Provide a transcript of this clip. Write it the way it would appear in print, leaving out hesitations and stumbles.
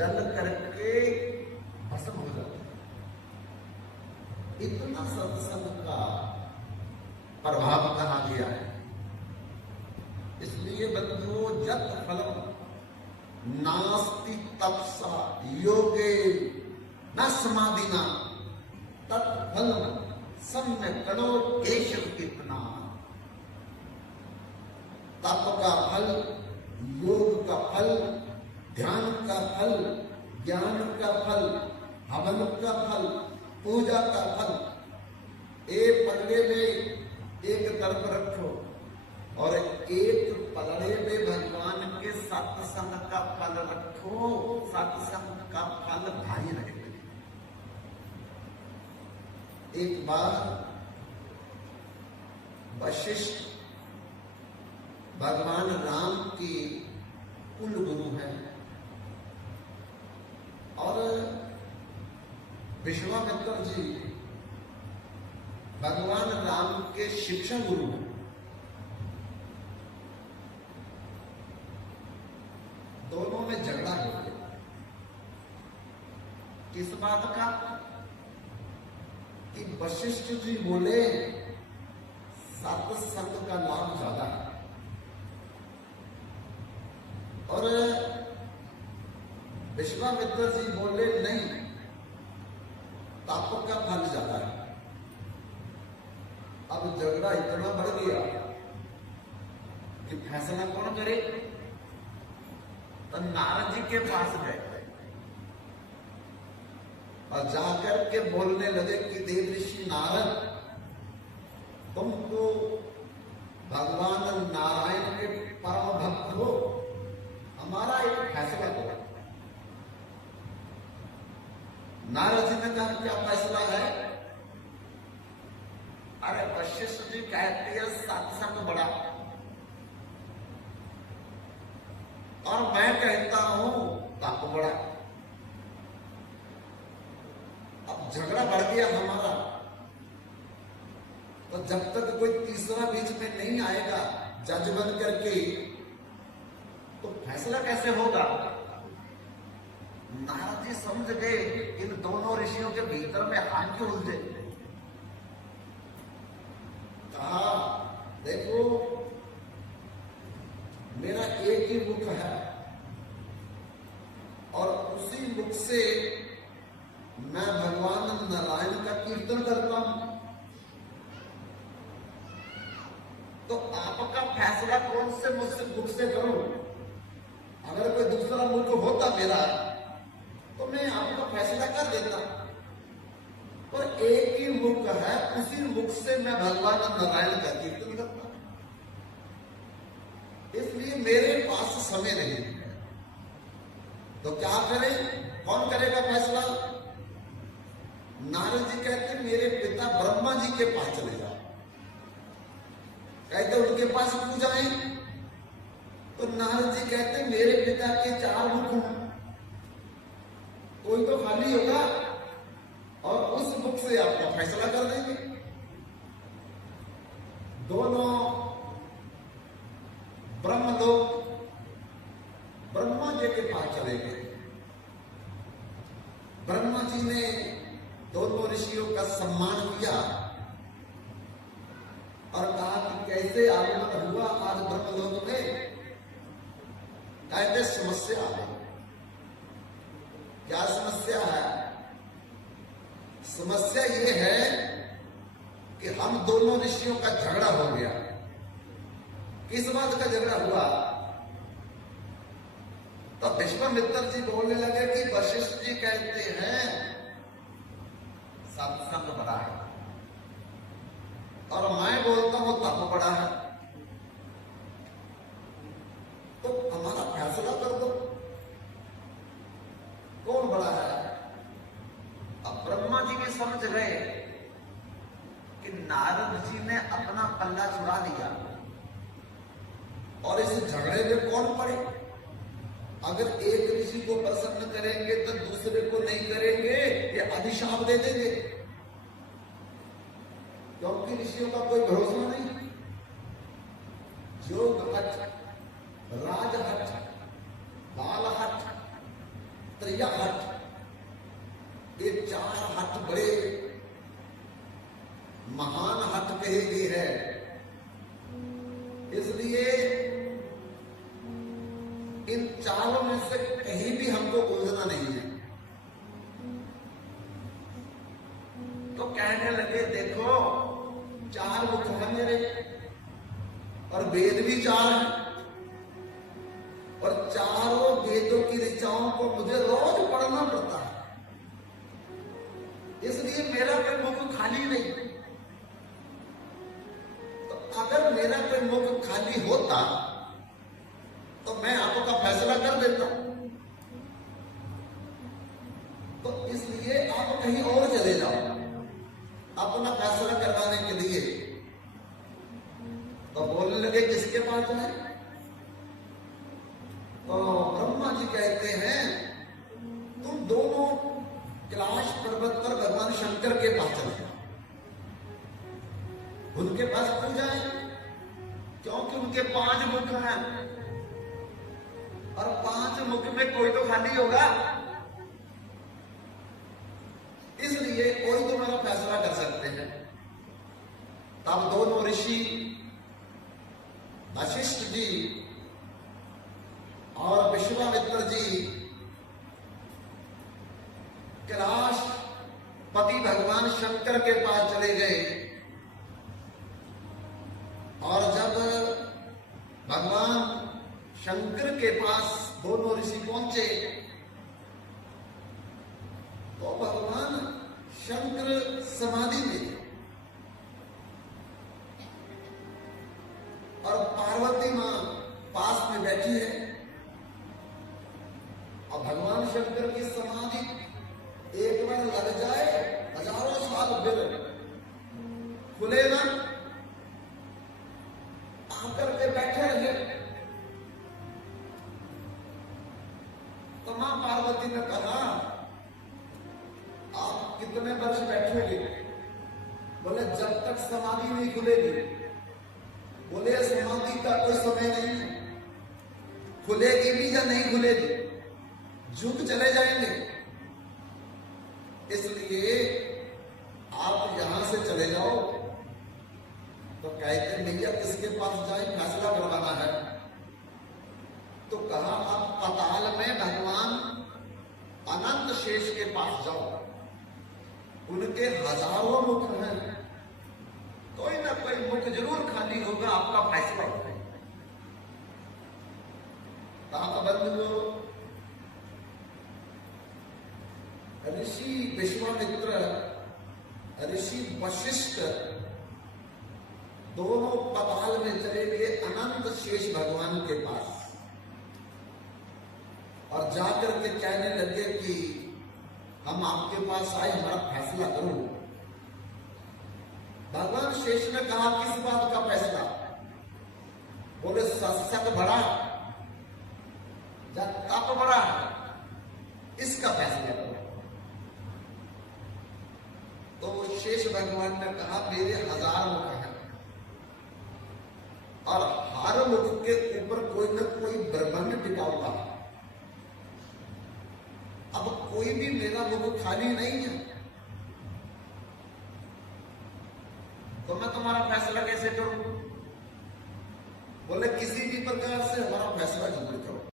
जल करके भस्म हो जाते हैं। इतना सत्संग का प्रभाव कहा गया है। इसलिए बंधुओं, जत फलम नास्ति तपसा योगे न समाधिना तत्फल सम्य करो केशव कितना। तप का फल, योग का फल, ध्यान का फल, ज्ञान का फल, हवन का फल, पूजा का फल, एक पलड़े में एक तरफ रखो और एक पलड़े में भगवान के सत्संग का फल रखो। सत्संग का फल भाई रहेगा। एक बार वशिष्ठ भगवान राम की कुल गुरु हैं और विश्वामित्र जी भगवान राम के शिक्षा गुरु हैं। दोनों में झगड़ा हो गया। किस बात का? कि वशिष्ठ जी बोले सत्संग का लाभ ज्यादा है और विश्वामित्र जी बोले नहीं, तप का फल ज्यादा है। अब झगड़ा इतना बढ़ गया कि फैसला कौन करे? तो नारद जी के पास गए और जाकर के बोलने लगे कि देव ऋषि नारद, तुमको भगवान नारायण के परम भक्त हो, हमारा एक फैसला करो। नारद जी ने कहा क्या फैसला है? अरे वशिष्ठ जी कहते हैं सत्संग बड़ा और मैं कहता हूं तप बड़ा। अब झगड़ा बढ़ गया हमारा, तो जब तक कोई तीसरा बीच में नहीं आएगा जज बन करके, तो फैसला कैसे होगा? नारद जी समझ गए इन दोनों ऋषियों के भीतर में हाथ क्यों उलझे। कहा देखो, मेरा एक ही मुख है और उसी मुख से मैं भगवान नारायण का कीर्तन करता हूं। तो आपका फैसला कौन से मुख से करूं? अगर कोई दूसरा मुख होता मेरा तो मैं आपका फैसला कर देता, पर एक ही मुख है, उसी मुख से मैं भगवान नारायण का कीर्तन करता। इसलिए मेरे पास समय नहीं है, तो क्या करें? कौन करेगा फैसला? नारद जी कहते मेरे पिता ब्रह्मा जी के पास चले जाओ। कहते उनके पास क्यों जाएं? तो नारद जी कहते मेरे पिता के 4 मुख हैं, कोई तो खाली होगा और उस मुख से आपका फैसला कर देंगे। दोनों ब्रह्मलोक ब्रह्मा जी के पास चले गए। ब्रह्मा जी ने दोनों ऋषियों का सम्मान किया और कहा कि कैसे आगमन हुआ आज ब्रह्मलोक में? कहते समस्या आ गई। क्या समस्या है? समस्या ये है कि हम दोनों ऋषियों का झगड़ा हो गया। किस बात का झगड़ा हुआ? तो विश्वामित्र जी बोलने लगे कि वशिष्ठ जी कहते हैं सत्संग बड़ा है और मैं बोलता हूं तप बड़ा है, तो हमारा फैसला कर दो कौन बड़ा है। अब ब्रह्मा जी भी समझ गए कि नारद जी ने अपना पल्ला छुड़ा दिया और इस झगड़े में कौन पड़े। अगर एक ऋषि को प्रसन्न करेंगे तो दूसरे को नहीं करेंगे, ये अभिशाप दे देंगे, क्योंकि ऋषियों का कोई भरोसा नहीं। योग हट, राज हट, बाल हट, त्रिय मैया हट, ये 4 हट बड़े महान हट कहे गए हैं। इसलिए इन चारों में से कहीं भी हमको उलझना नहीं है। तो कहने लगे देखो 4 मुख हैं मेरे, और वेद भी 4 हैं, और चारों वेदों की ऋचाओं को मुझे रोज पढ़ना पड़ता है। इसलिए मेरा कोई मुख खाली नहीं। तो अगर मेरा कोई मुख खाली होता तो मैं आपका फैसला कर देता। तो इसलिए आप कहीं और चले जाओ अपना फैसला करवाने के लिए। तो बोलने लगे किसके पास जाए? तो ब्रह्मा जी कहते हैं तुम दोनों कैलाश पर्वत पर भगवान शंकर के पास चले जाओ, उनके पास क्यों जाए? क्योंकि उनके 5 मुख हैं, और 5 मुख में कोई तो खाली होगा। इसलिए कोई तो मेरा फैसला कर सकते हैं। तब दोनों ऋषि वशिष्ठ जी और विश्वामित्र जी कैलाश पति भगवान शंकर के पास चले गए। और जब भगवान शंकर के पास दोनों ऋषि पहुंचे तो भगवान शंकर समाधि में थे, और पार्वती मां पास में बैठी है। और भगवान शंकर की समाधि एक बार लग जाए, हजारों साल फिर खुले ना, आकर के बैठे रहे। तो मां पार्वती ने कहा आप कितने वर्ष बैठोगे? बोले जब तक समाधि नहीं खुलेगी। बोले समाधि का कोई समय नहीं है, खुलेगी भी या नहीं खुलेगी, झुक चले जाएंगे। इसलिए आप यहां से चले जाओ। तो कहते भैया किसके पास जाए, फैसला करवाना है। तो कहा आप पाताल में भगवान अनंत शेष के पास जाओ, उनके हजारों मुख हैं, कोई ना कोई मुख जरूर खाली होगा, आपका फैसला होगा। कहा बंधुओं, ऋषि विश्वामित्र, ऋषि वशिष्ठ दोनों पाताल में चले गए अनंत शेष भगवान के पास, और जाकर के कहने लगे कि हम आपके पास आए, हमारा फैसला करो। भगवान शेष ने कहा किस बात का फैसला? बोले सत्संग बड़ा या तप बड़ा, इसका फैसला करो। तो शेष भगवान ने कहा मेरे 1000 मुख हैं, और हर मुख के ऊपर कोई न कोई ब्रह्मांड टिका हुआ है। अब कोई भी मेरा मुख खाली नहीं है, तो मैं तुम्हारा फैसला कैसे करूं? बोले किसी भी प्रकार से हमारा फैसला